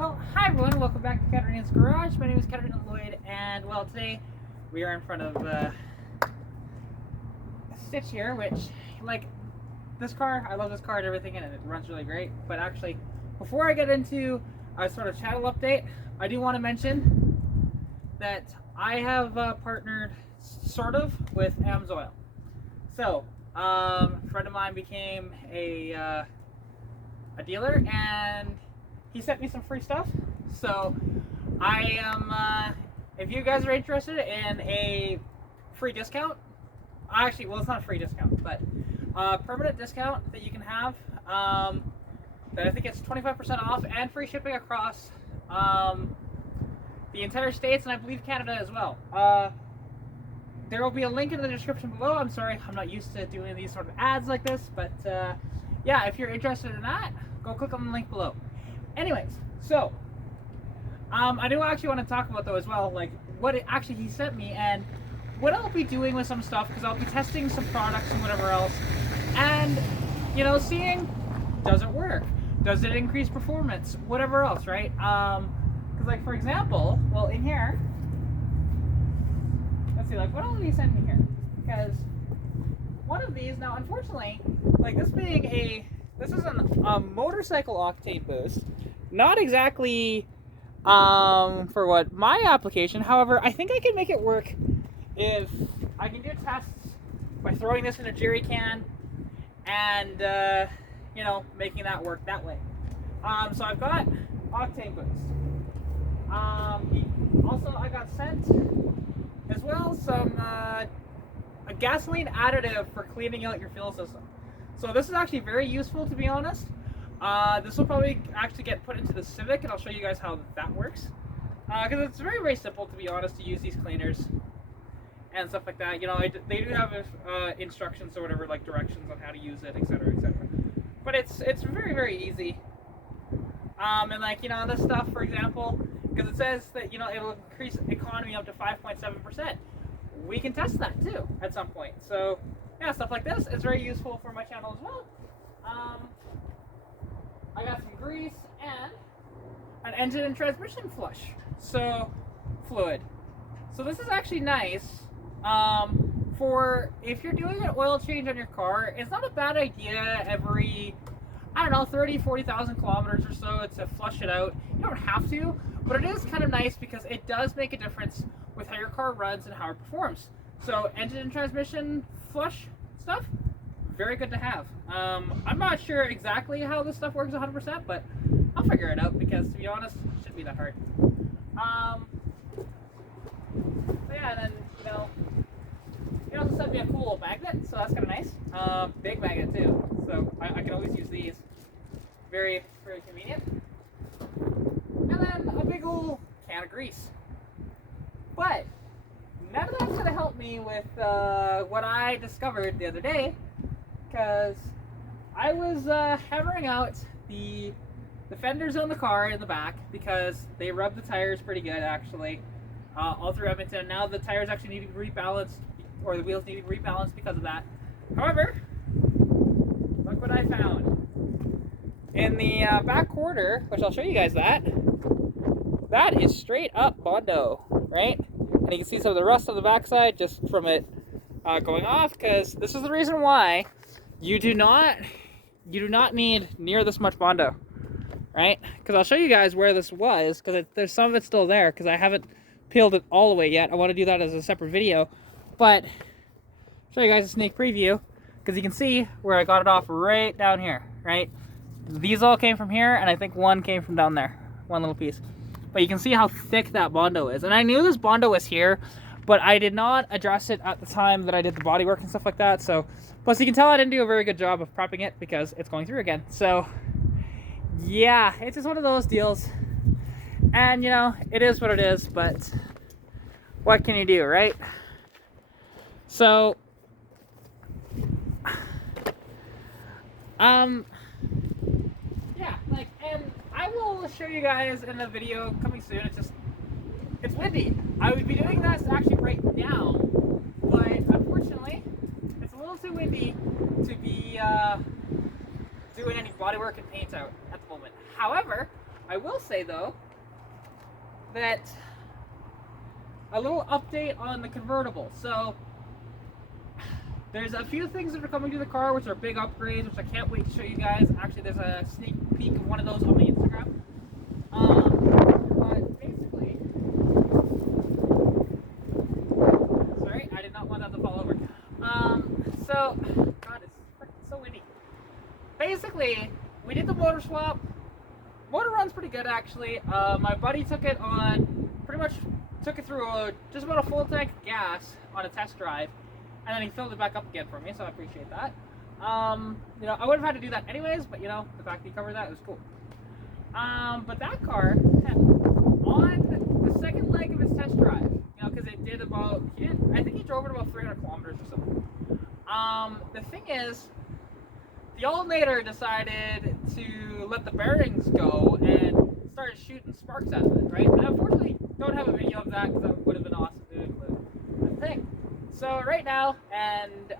Well, hi everyone, welcome back to Katarina's Garage. My name is Katarina Lloyd, and well, today we are in front of a Stitch here, which, like, this car, I love this car and everything, and it runs really great. But actually, before I get into a sort of channel update, I do want to mention that I have partnered, sort of, with AMSOIL. So, a friend of mine became a dealer, and he sent me some free stuff. So I am, if you guys are interested in a free discount, actually, well, it's not a free discount, but a permanent discount that you can have, that I think it's 25% off and free shipping across the entire States, and I believe Canada as well. There will be a link in the description below. I'm sorry, I'm not used to doing these sort of ads like this, but yeah, if you're interested in that, go click on the link below. Anyways, so I do actually want to talk about though as well, like what it actually he sent me and what I'll be doing with some stuff, because I'll be testing some products and whatever else, and you know, seeing, does it work, does it increase performance, whatever else, right? Because like, for example, well, in here, let's see, like, what all did he send me here? Because one of these, now unfortunately, like this being this is a motorcycle octane boost, not exactly for what my application. However, I think I can make it work if I can do tests by throwing this in a jerry can and you know, making that work that way. So I've got octane boost. Also, I got sent as well some a gasoline additive for cleaning out your fuel system. So this is actually very useful, to be honest. This will probably actually get put into the Civic, and I'll show you guys how that works. Because it's very, very simple, to be honest, to use these cleaners and stuff like that. You know, they do have instructions or whatever, like directions on how to use it, etc., etc. But it's very, very easy. And like, you know, this stuff, for example, because it says that, you know, it'll increase economy up to 5.7%. We can test that too at some point. So yeah, stuff like this is very useful for my channel as well. I got some grease and an engine and transmission fluid. So this is actually nice for if you're doing an oil change on your car. It's not a bad idea every, I don't know, 40,000 kilometers or so to flush it out. You don't have to, but it is kind of nice because it does make a difference with how your car runs and how it performs. So engine and transmission flush stuff, very good to have. I'm not sure exactly how this stuff works 100%, but I'll figure it out because, to be honest, it shouldn't be that hard. So yeah, and then, you know, he also sent me a cool little magnet, so that's kind of nice. Big magnet too, so I can always use these. Very, very convenient. And then a big old can of grease. But none of that's going to help me with what I discovered the other day, because I was hammering out the fenders on the car in the back because they rub the tires pretty good, actually, all through Edmonton. Now the tires actually need to be rebalanced, or the wheels need to be rebalanced because of that. However, look what I found. In the back quarter, which I'll show you guys that is straight up Bondo, right? And you can see some of the rust on the backside just from it going off, because this is the reason why you do not need near this much Bondo, right? Because I'll show you guys where this was, because there's some of it still there, because I haven't peeled it all the way yet. I want to do that as a separate video, but show you guys a sneak preview, because you can see where I got it off right down here, right? These all came from here, and I think one came from down there, one little piece. But you can see how thick that Bondo is. And I knew this Bondo was here, but I did not address it at the time that I did the bodywork and stuff like that. So, plus you can tell I didn't do a very good job of prepping it because it's going through again. So, yeah, it's just one of those deals. And, you know, it is what it is, but what can you do, right? So, yeah, like, and I will show you guys in a video coming soon. It's windy. I would be doing this actually right now, but unfortunately, it's a little too windy to be doing any bodywork and paint out at the moment. However, I will say though that a little update on the convertible. So there's a few things that are coming to the car which are big upgrades, which I can't wait to show you guys. Actually, there's a sneak peek of one of those on my Instagram. But basically, sorry, I did not want that to fall over. So, God, it's freaking so windy. Basically, we did the motor swap. Motor runs pretty good, actually. My buddy took it through just about a full tank of gas on a test drive, and then he filled it back up again for me, so I appreciate that. You know, I would have had to do that anyways, but you know, the fact that he covered that was cool. But that car, on the second leg of its test drive, you know, because it did about, I think he drove it about 300 kilometers or so. The thing is, the alternator decided to let the bearings go and started shooting sparks out of it, right? And unfortunately, don't have a video of that because that would have been awesome to include that thing. So right now, and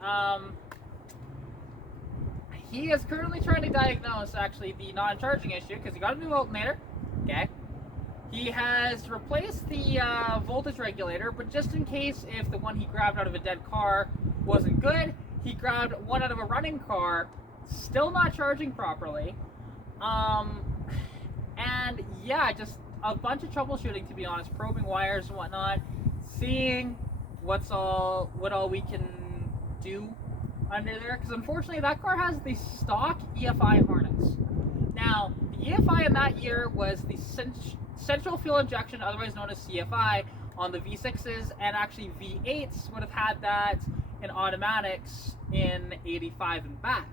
he is currently trying to diagnose actually the non-charging issue because he got a new alternator. Okay. He has replaced the voltage regulator, but just in case if the one he grabbed out of a dead car wasn't good, he grabbed one out of a running car, still not charging properly. And yeah, just a bunch of troubleshooting, to be honest, probing wires and whatnot, seeing what all we can do under there, because unfortunately that car has the stock EFI harness. Now, the EFI in that year was the central fuel injection, otherwise known as CFI, on the V6s, and actually V8s would have had that in automatics in 85 and back.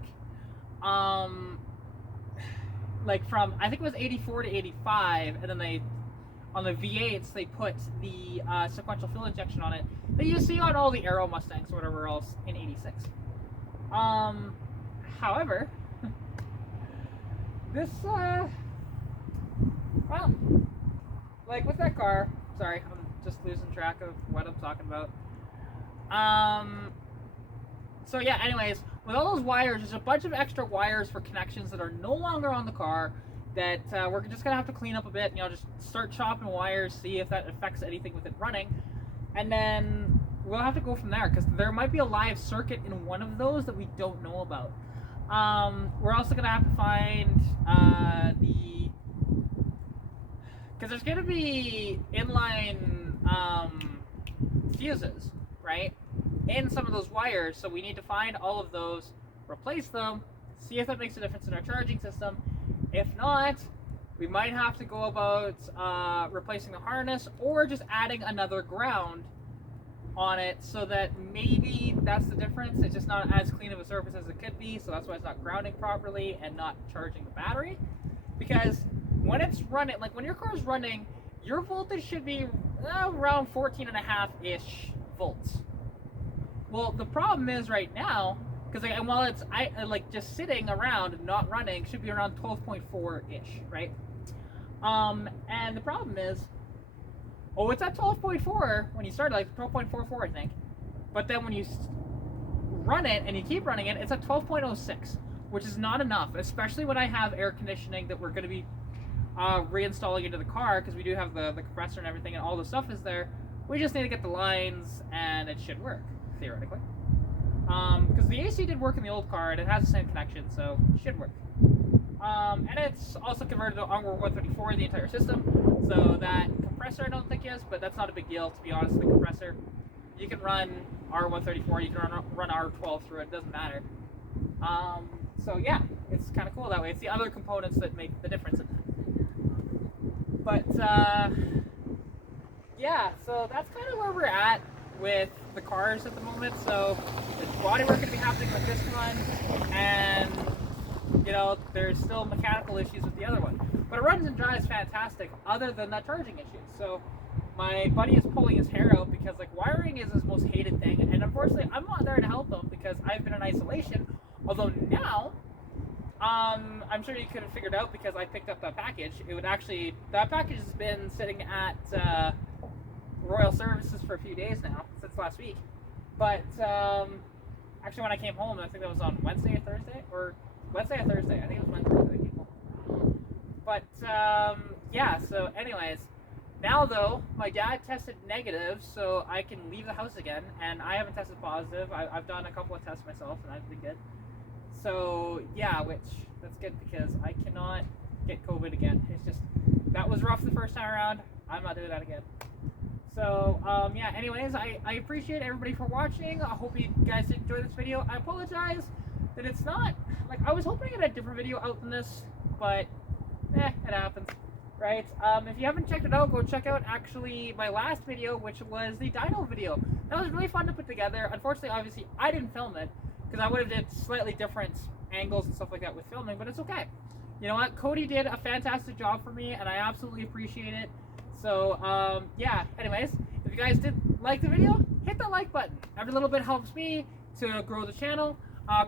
Like from, I think it was 84 to 85, and then they, on the V8s, they put the sequential fuel injection on it that you see on all the Aero Mustangs or whatever else in 86. However, this, well, like with that car, sorry, I'm just losing track of what I'm talking about. So yeah, anyways, with all those wires, there's a bunch of extra wires for connections that are no longer on the car that we're just gonna have to clean up a bit, you know, just start chopping wires, see if that affects anything with it running, and then we'll have to go from there, because there might be a live circuit in one of those that we don't know about. We're also gonna have to find because there's gonna be inline fuses, right, in some of those wires, so we need to find all of those, replace them, see if that makes a difference in our charging system. If not, we might have to go about replacing the harness or just adding another ground on it, so that maybe that's the difference. It's just not as clean of a surface as it could be, so that's why it's not grounding properly and not charging the battery. Because when it's running, like when your car's running, your voltage should be around 14.5-ish volts. Well, the problem is right now, because like, while it's like just sitting around not running, should be around 12.4-ish, right? And the problem is, oh, it's at 12.4 when you start, like 12.44, I think. But then when you run it and you keep running it, it's at 12.06, which is not enough, especially when I have air conditioning that we're going to be reinstalling into the car, because we do have the compressor and everything, and all the stuff is there. We just need to get the lines, and it should work, theoretically. Because the AC did work in the old car, and it has the same connection, so it should work. And it's also converted to onboard 134, the entire system, so that compressor I don't think is, but that's not a big deal, to be honest. The compressor, you can run R134, you can run R12 through it, it doesn't matter. So yeah, it's kind of cool that way. It's the other components that make the difference in that. But yeah, so that's kind of where we're at with the cars at the moment. So there's bodywork going to be happening with this one, and you know, there's still mechanical issues with the other one. But it runs and drives fantastic, other than that charging issue. So my buddy is pulling his hair out because like wiring is his most hated thing, and unfortunately I'm not there to help him because I've been in isolation. Although now, I'm sure you could have figured out because I picked up that package. It would actually, that package has been sitting at Royal Services for a few days now, since last week. But actually when I came home, I think that was on Wednesday or Thursday, I think it was Wednesday. But yeah, so anyways, now though, my dad tested negative, so I can leave the house again, and I haven't tested positive. I've done a couple of tests myself, and I've been good. So yeah, that's good because I cannot get COVID again. It's just, that was rough the first time around. I'm not doing that again. So yeah, anyways, I appreciate everybody for watching. I hope you guys did enjoy this video. I apologize that it's not, like, I was hoping to get a different video out than this, but it happens, right? If you haven't checked it out, go check out actually my last video, which was the dyno video. That was really fun to put together. Unfortunately, obviously, I didn't film it because I would have did slightly different angles and stuff like that with filming, but it's okay. You know what? Cody did a fantastic job for me, and I absolutely appreciate it. So, yeah, anyways, if you guys did like the video, hit that like button. Every little bit helps me to grow the channel.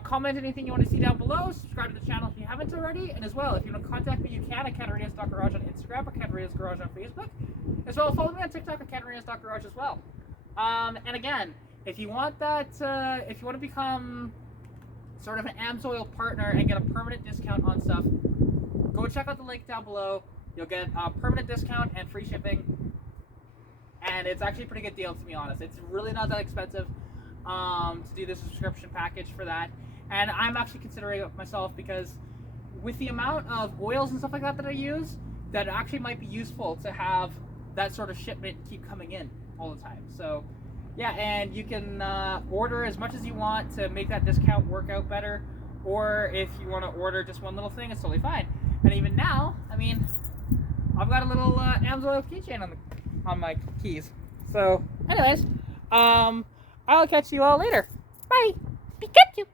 Comment anything you want to see down below. Subscribe to the channel if you haven't already. And as well, if you want to contact me, you can at Katarina.garage on Instagram or Katarina's Garage on Facebook. As well, follow me on TikTok at Katarina.garage as well. And again, if you want that, if you want to become sort of an AMSOIL partner and get a permanent discount on stuff, go check out the link down below. You'll get a permanent discount and free shipping. And it's actually a pretty good deal, to be honest. It's really not that expensive to do the subscription package for that. And I'm actually considering it myself because with the amount of oils and stuff like that I use, that actually might be useful to have that sort of shipment keep coming in all the time. So yeah, and you can order as much as you want to make that discount work out better, or if you want to order just one little thing, it's totally fine. And even now, I mean, I've got a little AMSOIL keychain on my keys. So anyways, I'll catch you all later. Bye. Pikachu.